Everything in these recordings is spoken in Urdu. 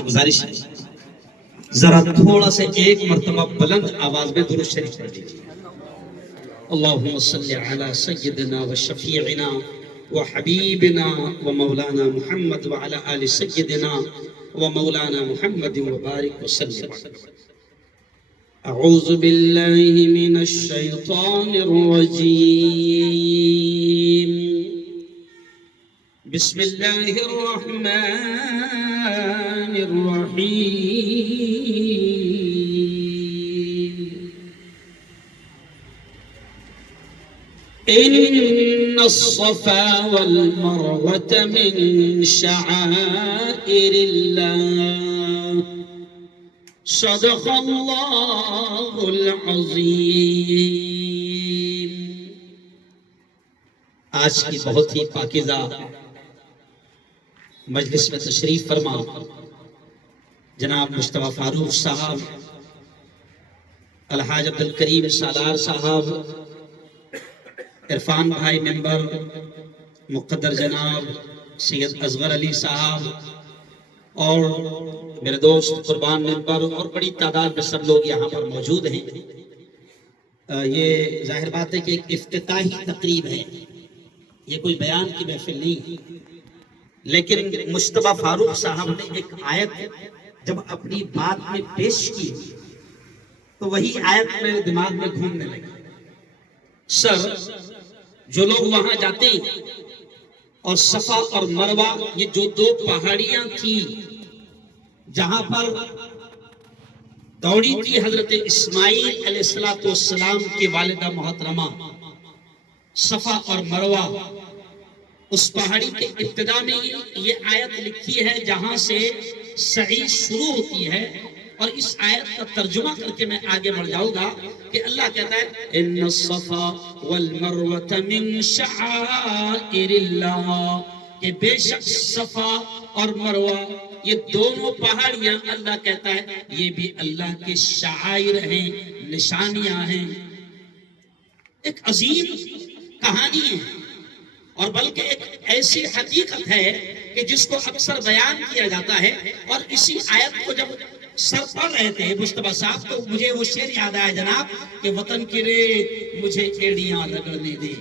سے گزارش ہے ذرا تھوڑا سے ایک مرتبہ بلند آواز میں درود شریف پڑھ لیجیے. اللہم صلی علی سیدنا و شفیعنا و حبیبنا و مولانا محمد و علی آل سیدنا و مولانا محمد و بارک وسلم. اعوذ باللہ من الشیطان الرجیم. بسم اللہ الرحمن الرحیم. ان الصفا والمروة من شعائر اللہ صدق اللہ العظیم. آج کی بہت ہی پاکیزہ مجلس میں تشریف فرما جناب مصطفیٰ فاروق صاحب، الحاج عبدالکریم سالار صاحب، عرفان بھائی ممبر، مقدر جناب سید اصغر علی صاحب اور میرے دوست قربان ممبر اور بڑی تعداد میں سب لوگ یہاں پر موجود ہیں. یہ ظاہر بات ہے کہ ایک افتتاحی تقریب ہے، یہ کوئی بیان کی محفل نہیں، لیکن مصطفیٰ فاروق صاحب نے ایک آیت جب اپنی بات میں پیش کی تو وہی آیت میرے دماغ میں گھومنے لگی. سر، جو لوگ وہاں جاتے ہیں اور صفا اور مروہ یہ جو دو پہاڑیاں تھیں جہاں پر دوڑی تھی حضرت اسماعیل علیہ السلام کی والدہ محترمہ، صفا اور مروہ، اس پہاڑی کے ابتدا میں یہ آیت لکھی ہے جہاں سے سعی شروع ہوتی ہے. اور اس آیت کا ترجمہ کر کے میں آگے بڑھ جاؤں گا کہ اللہ کہتا ہے ان الصفا والمروة من شعائر اللہ، کہ بے شک صفا اور مروہ یہ دونوں پہاڑیاں اللہ کہتا ہے یہ بھی اللہ کے شعائر ہیں، نشانیاں ہیں. ایک عظیم کہانی ہے اور بلکہ ایک ایسی حقیقت ہے کہ جس کو اکثر بیان کیا جاتا ہے. اور اسی آیت کو جب سر پڑھ رہے تھے مصطفیٰ صاحب تو مجھے وہ شعر یاد آیا جناب کہ وطن کی ریت مجھے ایڑیاں رگڑنے دے،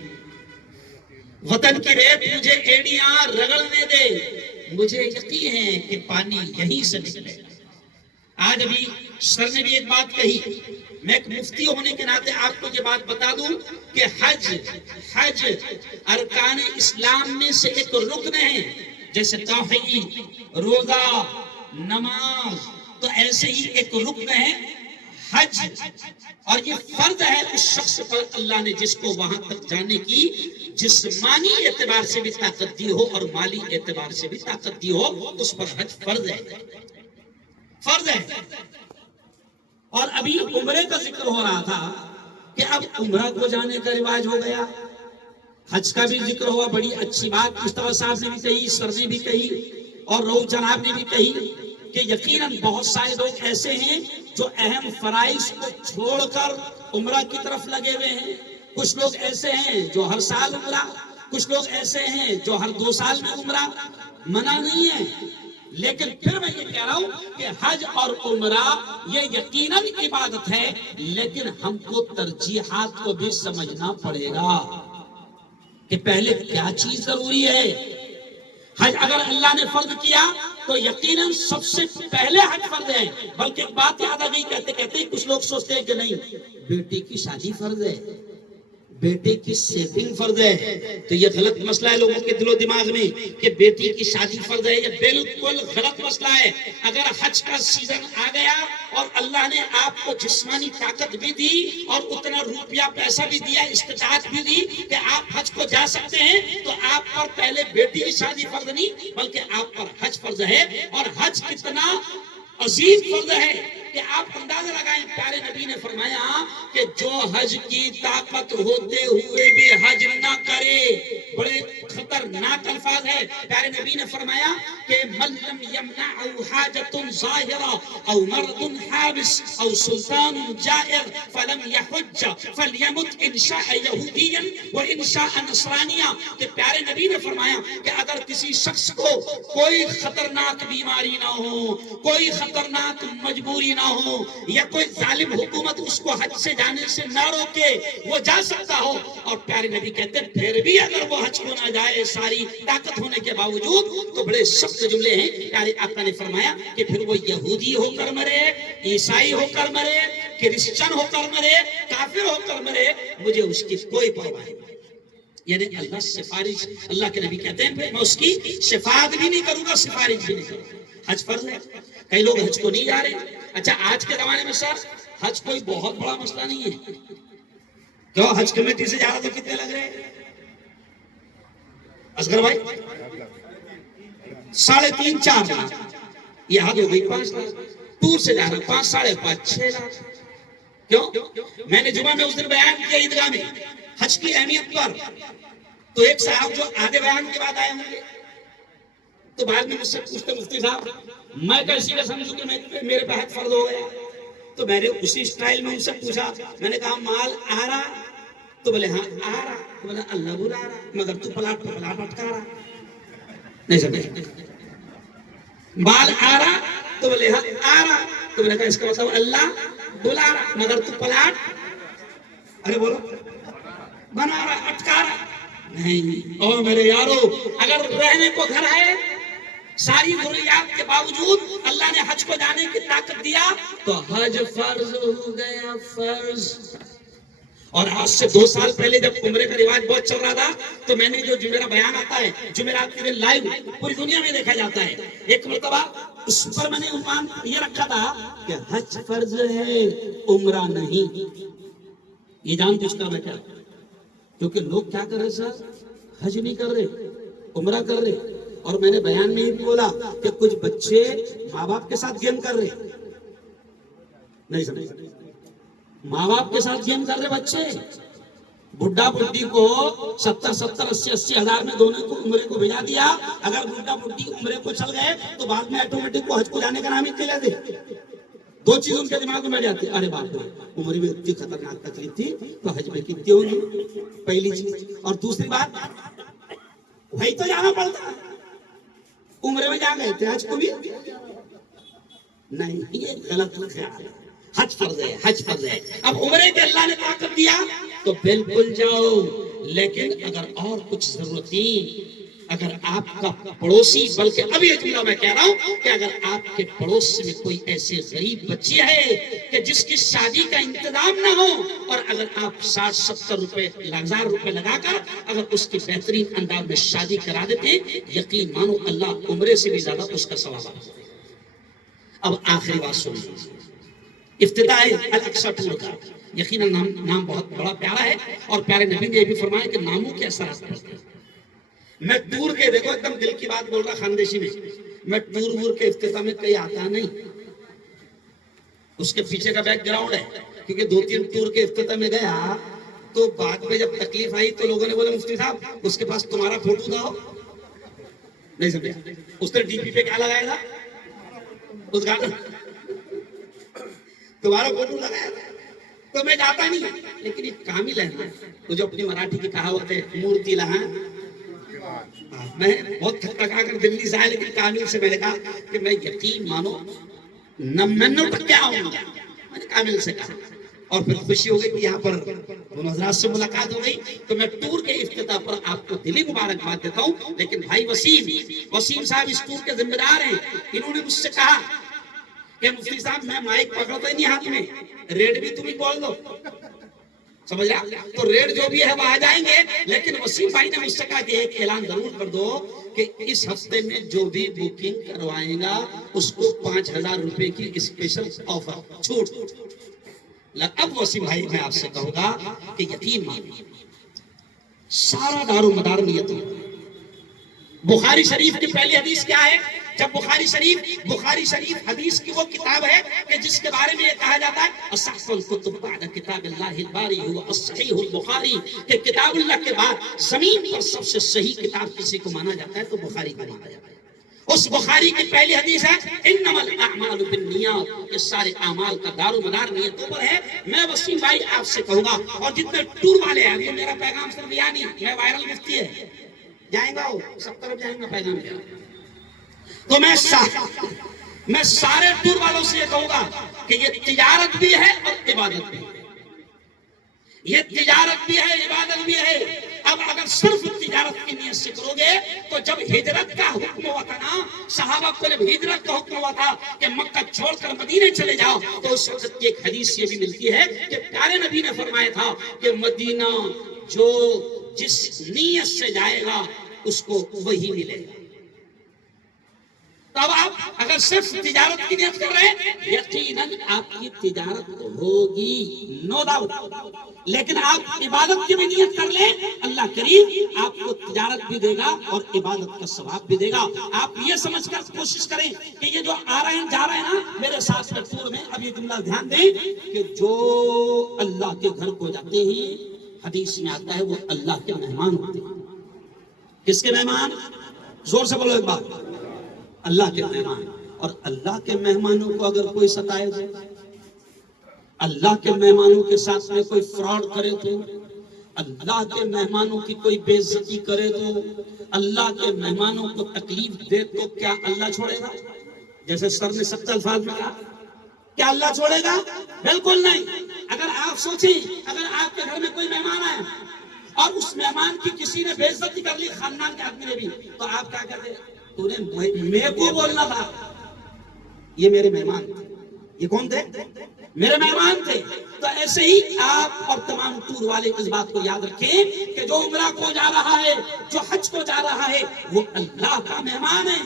وطن کی ریت مجھے ایڑیاں رگڑنے دے، مجھے یقین ہے کہ پانی یہیں سے نکلے. آج ابھی سر نے بھی ایک بات کہی، میں ایک مفتی ہونے کے ناطے آپ کو یہ بات بتا دوں کہ حج ارکان اسلام میں سے ایک رکن ہے. جیسے توحید، روزہ، نماز، تو ایسے ہی ایک رکن ہے حج. اور یہ فرض ہے اس شخص پر اللہ نے جس کو وہاں تک جانے کی جسمانی اعتبار سے بھی طاقت دی ہو اور مالی اعتبار سے بھی طاقت دی ہو، اس پر حج فرض ہے، فرض ہے. اور ابھی عمرے کا ذکر ہو رہا تھا کہ اب عمرہ کو جانے کا رواج ہو گیا، حج کا بھی ذکر ہوا. بڑی اچھی بات مصطفیٰ صاحب نے بھی کہی، سر نے بھی کہی اور روح جناب نے بھی کہی کہ یقیناً بہت سارے لوگ ایسے ہیں جو اہم فرائض کو چھوڑ کر عمرہ کی طرف لگے ہوئے ہیں. کچھ لوگ ایسے ہیں جو ہر سال عمرہ، کچھ لوگ ایسے ہیں جو ہر 2 سال میں عمرہ. منع نہیں ہے، لیکن پھر میں یہ کہہ رہا ہوں کہ حج اور عمرہ یہ یقیناً عبادت ہے، لیکن ہم کو ترجیحات کو بھی سمجھنا پڑے گا کہ پہلے کیا چیز ضروری ہے. حج اگر اللہ نے فرض کیا تو یقیناً سب سے پہلے حج فرض ہے. بلکہ ایک بات یاد آ گئی کہتے کہتے کچھ لوگ سوچتے ہیں کہ نہیں، بیٹے کی شادی فرض ہے، بیٹے کی سیونگ فرض ہے. تو یہ غلط مسئلہ ہے لوگوں کے دل و دماغ میں کہ بیٹی کی شادی فرض ہے. یہ بالکل غلط مسئلہ ہے. اگر حج کا سیزن آ گیا اور اللہ نے آپ کو جسمانی طاقت بھی دی اور اتنا روپیہ پیسہ بھی دیا، استطاعت بھی دی کہ آپ حج کو جا سکتے ہیں، تو آپ پر پہلے بیٹی کی شادی فرض نہیں بلکہ آپ پر حج فرض ہے. اور حج کتنا عظیم فرض ہے کہ آپ اندازہ لگائیں، پیارے نبی نے فرمایا کہ جو حج کی طاقت ہوتے ہوئے بھی حج نہ کرے، بڑے خطرناک الفاظ ہے، پیارے نبی نے فرمایا کہ من لم یمنعه حاجت ظاہرہ او مرض حابس او سلطان جائر فلم یحج فلیمت ان شاء یہودیا و ان شاء نصرانیہ، کہ پیارے نبی نے فرمایا کہ اگر کسی شخص کو کوئی خطرناک بیماری نہ ہو، کوئی خطرناک مجبوری نہ ہو، یا کوئی ظالم حکومت اس کو حج سے جانے سے نہ روکے، وہ جا سکتا ہو، اور پیارے نبی کہتے ہیں پھر بھی اگر وہ حج کو نہ جائے ساری طاقت ہونے کے باوجود، تو بڑے سخت جملے ہیں، پیارے آقا نے فرمایا کہ پھر وہ یہودی ہو کر مرے، عیسائی ہو کر مرے، کرسچن ہو کر مرے، کافر ہو کر مرے، مجھے اس کی کوئی پرواہ نہیں۔ یعنی اللہ سفارش، اللہ کے نبی کہتے ہیں میں اس کی شفاعت بھی نہیں کروں گا، سفارش بھی نہیں کروں گا۔ حج فرض ہے، کئی لوگ حج کو نہیں جا رہے۔ اچھا آج کے زمانے میں سر حج کوئی بہت بڑا مسئلہ نہیں ہے، کیوں حج کمیٹی سے جا رہا تو کتنے لگ رہے ہیں اصغر بھائی؟ 3.5 4 لاکھ، یہ حد ہو گئی 5 لاکھ۔ ٹور سے جا رہا 5 5.5 6 لاکھ۔ کیوں؟ میں نے جمعہ میں اس دن بیان کیا عیدگاہ میں حج کی اہمیت پر، تو ایک صاحب جو آدھے بیان کے بعد آئے ہوں گے تو بعد میں مجھ سے پوچھتے مفتی صاحب میں کیسی کا سمجھوں کہ میرے پہ حج فرض ہو گیا؟ تو میں نے اسی سٹائل میں ان سے پوچھا، میں نے کہا مال آ رہا؟ تو بولے ہاں آ رہا۔ تو بولے اللہ بلا رہا، مگر تو پلاٹ پہ پلاٹ اٹکا رہا، نہیں سمجھے؟ مال آ رہا تو بولے ہاں آ رہا، تو میں نے کہا اس کا مطلب اللہ بلا رہا مگر تو پلاٹ، ارے بولو، بنا رہا، اٹکا رہا نہیں۔ اور میرے یارو اگر رہنے کو گھر ہے، ساری ضروریات کے باوجود اللہ نے حج کو جانے کی طاقت دیا تو حج فرض ہو گیا، فرض۔ اور آج سے 2 سال پہلے جب عمرے کا رواج بہت چل رہا تھا تو میں نے جو میرا بیان آتا ہے جمعرات کے دن لائیو پوری دنیا میں دیکھا جاتا ہے، ایک مرتبہ اس پر میں نے عنوان یہ رکھا تھا کہ حج فرض ہے عمرہ نہیں۔ یہ جان بوجھ کر میں کیا، کیونکہ لوگ کیا کر رہے سر، حج نہیں کر رہے، عمرہ کر رہے۔ اور میں نے بیان میں بھی بولا کہ کچھ بچے ماں باپ کے ساتھ گیم کر رہے، نہیں سمجھ، ماں باپ کے ساتھ گیم کر رہے بچے۔ بڈھا بڈھی کو 70 80 ہزار میں دونوں کو عمرے کو بھیجا دیا، اگر بڈھا بڈھی عمرے کو چل گئے تو بعد میں آٹومیٹک کو حج کو جانے کا نام ہی چلے دے۔ 2 چیز ان کے دماغ میں بیٹھ جاتی ہے، ارے باپ رے عمرے میں اتنی خطرناک تکلیف تھی تو حج میں کتنی ہوگی، پہلی چیز۔ اور دوسری بات وہی تو جانا پڑتا ہے، عمرے میں جا گئے تھے حج کو بھی نہیں، یہ غلط خیال ہے۔ حج فرض ہے، حج فرض ہے۔ اب عمرے کے اللہ نے طاقت دیا تو بالکل جاؤ، لیکن اگر اور کچھ ضرورت نہیں، اگر آپ کا پڑوسی، بلکہ اب یہ جملہ میں کہہ رہا ہوں کہ اگر آپ کے پڑوس میں کوئی ایسے غریب بچی ہے کہ جس کی شادی کا انتظام نہ ہو، اور اگر آپ 60-70 ہزار روپے لگا کر اگر اس کی بہترین انداز میں شادی کرا دیتے ہیں، یقین مانو اللہ عمرے سے بھی زیادہ اس کا ثواب ہے۔ اب آخری بات سنیے، افتتاح الاقصی ٹور کا، یقیناً نام بہت بڑا پیارا ہے، اور پیارے نبی نے یہ بھی فرمایا کہ ناموں کے اثرات پڑتے ہیں۔ میں ٹور کے، دیکھو ایک دم دل کی بات بول رہا خاندیشی میں ٹور کے افتتاح میں کہیں آتا نہیں، اس کے پیچھے کا بیک گراؤنڈ ہے، کیونکہ 2-3 ٹور کے افتتاح میں گیا تو بعد میں جب تکلیف آئی تو لوگوں نے بولا مفتی صاحب اس کے پاس تمہارا فوٹو تھا، نہیں سمجھا، اس نے ڈی پی پہ کیا لگایا تھا، اس گانا تمہارا فوٹو لگایا تھا، تو میں جاتا نہیں، لیکن یہ کامل ہے نا، وہ جو اپنی مراٹھی کی کہاوت ہے مورتی لہاں، میں بہت تھک تھکا کر دلی سے آیا، لیکن کامل سے میں نے کہا کہ میں یقین مانو 99% آؤں گا، میں نے کامل سے کہا، اور پھر خوشی ہو گئی کہ یہاں پر دونوں حضرات سے ملاقات ہو گئی۔ تو میں ٹور کے افتتاح پر آپ کو دلی مبارکباد دیتا ہوں، لیکن بھائی وسیم صاحب اس ٹور کے ذمہ دار ہیں، انہوں نے مجھ سے کہا کہ مفتی صاحب میں مائک پکڑتا ہی نہیں ہاتھ میں، ریٹ بھی تم ہی بول دو، سمجھ رہا، تو ریٹ جو بھی ہے وہ آ جائیں گے، لیکن وسیم بھائی نے مجھ سے کہا کہ ایک اعلان ضرور کر دو کہ اس ہفتے میں جو بھی بکنگ کروائیں گا اس کو 5000 روپے کی اسپیشل آفر چھوٹ۔ اب وسیم بھائی میں آپ سے کہوں گا کہ یقین مانیے سارا دار و مدار نیت ہے۔ بخاری شریف کی پہلی حدیث کیا ہے جب بخاری شریف حدیث کی وہ کتاب ہے کہ جس کے بارے میں یہ کہا جاتا ہے اصح الکتب بعد کتاب اللہ الباری هو الصحیح البخاری، کہ کتاب اللہ کے بعد زمین پر سب سے صحیح کتاب کسی کو مانا جاتا ہے تو بخاری کو مانا جاتا ہے۔ اس بخاری کی پہلی حدیث ہے انما الاعمال بالنیات، یہ سارے اعمال کا دار و مدار نیتوں پر ہے۔ میں وسیم بھائی آپ سے کہوں گا، اور جتنے ٹور والے ہیں، یہ میرا پیغام صرف یہ نہیں، میں وائرل مفتی ہے، جائیں گا وہ سب طرف جائیں گا پیغام کیا، تو میں سارے ٹور والوں سے یہ کہوں گا کہ یہ تجارت بھی ہے اور عبادت بھی ہے، یہ تجارت بھی ہے عبادت بھی ہے۔ اب اگر صرف تجارت کی نیت سے کرو گے تو جب ہجرت کا حکم ہوا تھا نا، صحابہ کو جب ہجرت کا حکم ہوا تھا کہ مکہ چھوڑ کر مدینے چلے جاؤ، تو اس وقت کی ایک حدیث یہ بھی ملتی ہے کہ پیارے نبی نے فرمایا تھا کہ مدینہ جو جس نیت سے جائے گا اس کو وہی ملے گا۔ تو اب آپ اگر صرف تجارت کی نیت کر رہے ہیں، یقیناً آپ کی تجارت ہوگی، نو ڈاؤٹ، لیکن آپ عبادت کی بھی نیت کر لیں، اللہ کریم آپ کو تجارت بھی دے گا اور عبادت کا ثواب بھی دے گا۔ آپ یہ سمجھ کر کوشش کریں کہ یہ جو آ رہے ہیں جا رہے ہیں نا میرے ساتھ ٹور میں، اب یہ جملہ دھیان دیں کہ جو اللہ کے گھر کو جاتے ہیں، حدیث میں آتا ہے وہ اللہ کے مہمان ہوتے ہیں۔ کس کے مہمان؟ زور سے بولو ایک بار، اللہ کے مہمان۔ اور اللہ کے مہمانوں کو اگر کوئی ستائے تو، اللہ کے مہمانوں کے ساتھ میں کوئی فراڈ کرے تو، اللہ کے مہمانوں کی کوئی بے عزتی کرے تو، اللہ کے مہمانوں کو تکلیف دے تو کیا اللہ چھوڑے گا؟ جیسے سر نے 70 الفاظ میں کہا، کیا اللہ چھوڑے گا؟ بالکل نہیں۔ اگر آپ سوچیں، اگر آپ کے گھر میں کوئی مہمان آیا اور اس مہمان کی کسی نے بے عزتی کر لی، خاندان کے آدمی نے بھی، تو آپ کیا کہتے ہیں؟ تو نے میرے کو بولنا تھا، یہ میرے مہمان تھے۔ یہ کون تھے؟ میرے مہمان تھے۔ تو ایسے ہی آپ اور تمام ٹور والے اس بات کو یاد رکھیں کہ جو عمرہ کو جا رہا ہے، جو حج کو جا رہا ہے، وہ اللہ کا مہمان ہے۔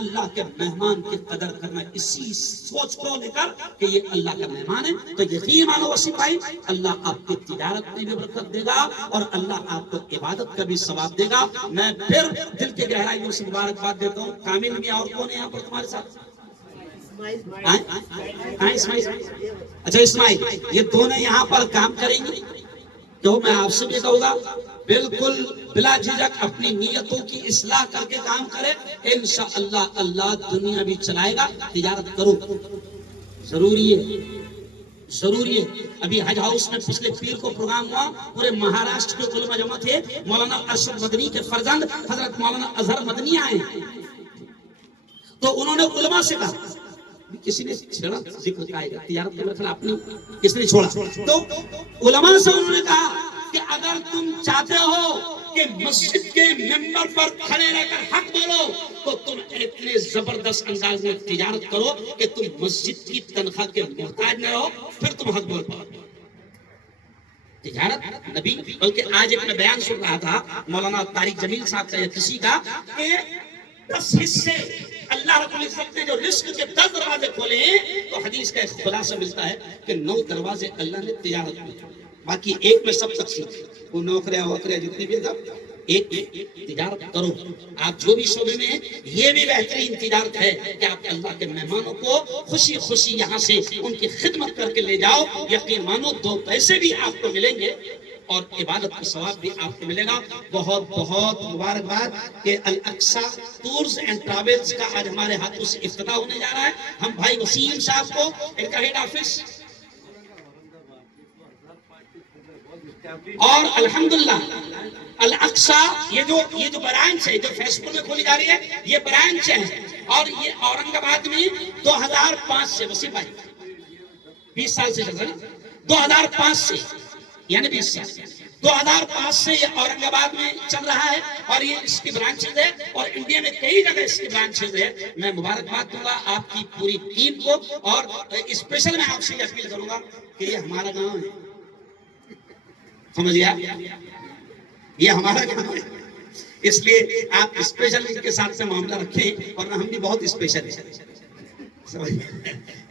اللہ کے مہمان کی قدر کرنا، اسی سوچ کو لے کر کہ یہ اللہ کا مہمان ہے، تو یقین مانو وسیم بھائی، اللہ آپ کی تجارت میں بھی برکت دے گا اور اللہ آپ کو عبادت کا بھی ثواب دے گا۔ میں پھر دل کے گہرائیوں سے مبارکباد دیتا ہوں۔ کامل میاں اور کون ہے یہاں پر تمہارے ساتھ؟ اسماعیل، اچھا اسماعیل، یہ دونوں یہاں پر کام کریں گے، تو میں آپ سے بھی کہوں گا بالکل بلا جھجک اپنی نیتوں کی اصلاح کر کے کام کرے، انشاءاللہ اللہ دنیا بھی چلائے گا۔ تجارت کرو، ضروری ہے، ضروری ہے۔ ابھی حج ہاؤس میں پچھلے پیر کو پروگرام ہوا، پورے مہاراشٹر کے علماء جمع تھے، مولانا ارشد مدنی کے فرزند حضرت مولانا اظہر مدنی آئے، تو انہوں نے علماء سے کہا، کسی نے چھڑا ذکر کا تجارت کے خلاف نہیں، کس نے چھوڑا؟ تو علماء سے انہوں نے کہا کہ اگر تم چاہتے ہو کہ مسجد کے ممبر پر کھڑے رہ کر حق بولو تو تم اتنے زبردست انداز میں تجارت کرو کہ تم مسجد کی تنخواہ کے محتاج نہ رہو، پھر تم حق بول پاؤ۔ تجارت نبی، بلکہ آج ایک میں بیان سن رہا تھا مولانا طارق جمیل صاحب کا یا کسی کا، کہ 10 حصے اللہ رب العزت نے جو رزق کے 10 دروازے کھولے ہیں، تو حدیث کا ایک خلاصہ ملتا ہے کہ 9 دروازے اللہ نے تجارت میں، باقی ایک میں سب تقسیم، وہ نوکریاں ووکریاں جتنی بھی ہے، ایک تجارت کرو۔ آپ جو بھی شعبے میں ہیں، یہ بھی بہترین تجارت ہے کہ آپ اللہ کے مہمانوں کو خوشی خوشی یہاں سے ان کی خدمت کر کے لے جاؤ، یقین مانو 2 پیسے بھی آپ کو ملیں گے اور عبادت کا ثواب بھی آپ کو ملے گا۔ بہت بہت مبارکباد کہ الاقصی ٹورز اینڈ ٹریولز کا آج ہمارے ہاتھوں سے افتتاح ہونے جا رہا ہے۔ ہم بھائی وسیم صاحب کو ان کا ہیڈ آفس، اور الحمدللہ الاقصی یہ جو برانچ ہے جو فیس بک میں کھولی جا رہی ہے، یہ برانچ ہے، اور یہ اورنگ آباد میں 2005 سے، وسیم بھائی 20 سال سے چل رہا ہے، 2005 سے، یعنی 20 سال 2005 سے یہ اورنگ آباد میں چل رہا ہے، اور یہ اس کی برانچز ہے، اور انڈیا میں کئی جگہ اس کی برانچز ہے۔ میں مبارکباد دوں گا آپ کی پوری ٹیم کو، اور اسپیشل میں آپ سے یہ اپیل کروں گا کہ یہ ہمارا گاؤں ہے، سمجھ گیا، یہ ہمارا گاؤں ہے، اس لیے آپ اسپیشل ان کے ساتھ سے معاملہ رکھیں، اور ہم بھی بہت اسپیشل ہیں۔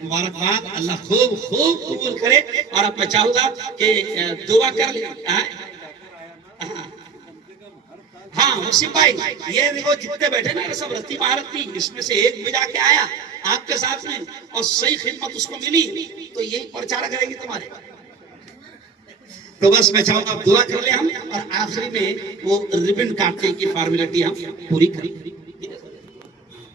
مبارکباد، اللہ خوب خوب قبول کرے، اور اب میں چاہوں گا کہ دعا کر لیں۔ ہاں وہ سپاہی، یہ دیکھو جتنے بیٹھے نا سب رتی مہارتی، اس میں سے ایک بھی جا کے آیا آپ کے ساتھ میں اور صحیح خدمت اس کو ملی تو یہی پرچارہ کریں گے تمہارے۔ تو بس میں چاہوں گا دعا کر لیں ہم، اور آخری میں وہ ریبن کاٹنے کی فارمیلٹی ہم پوری کریں۔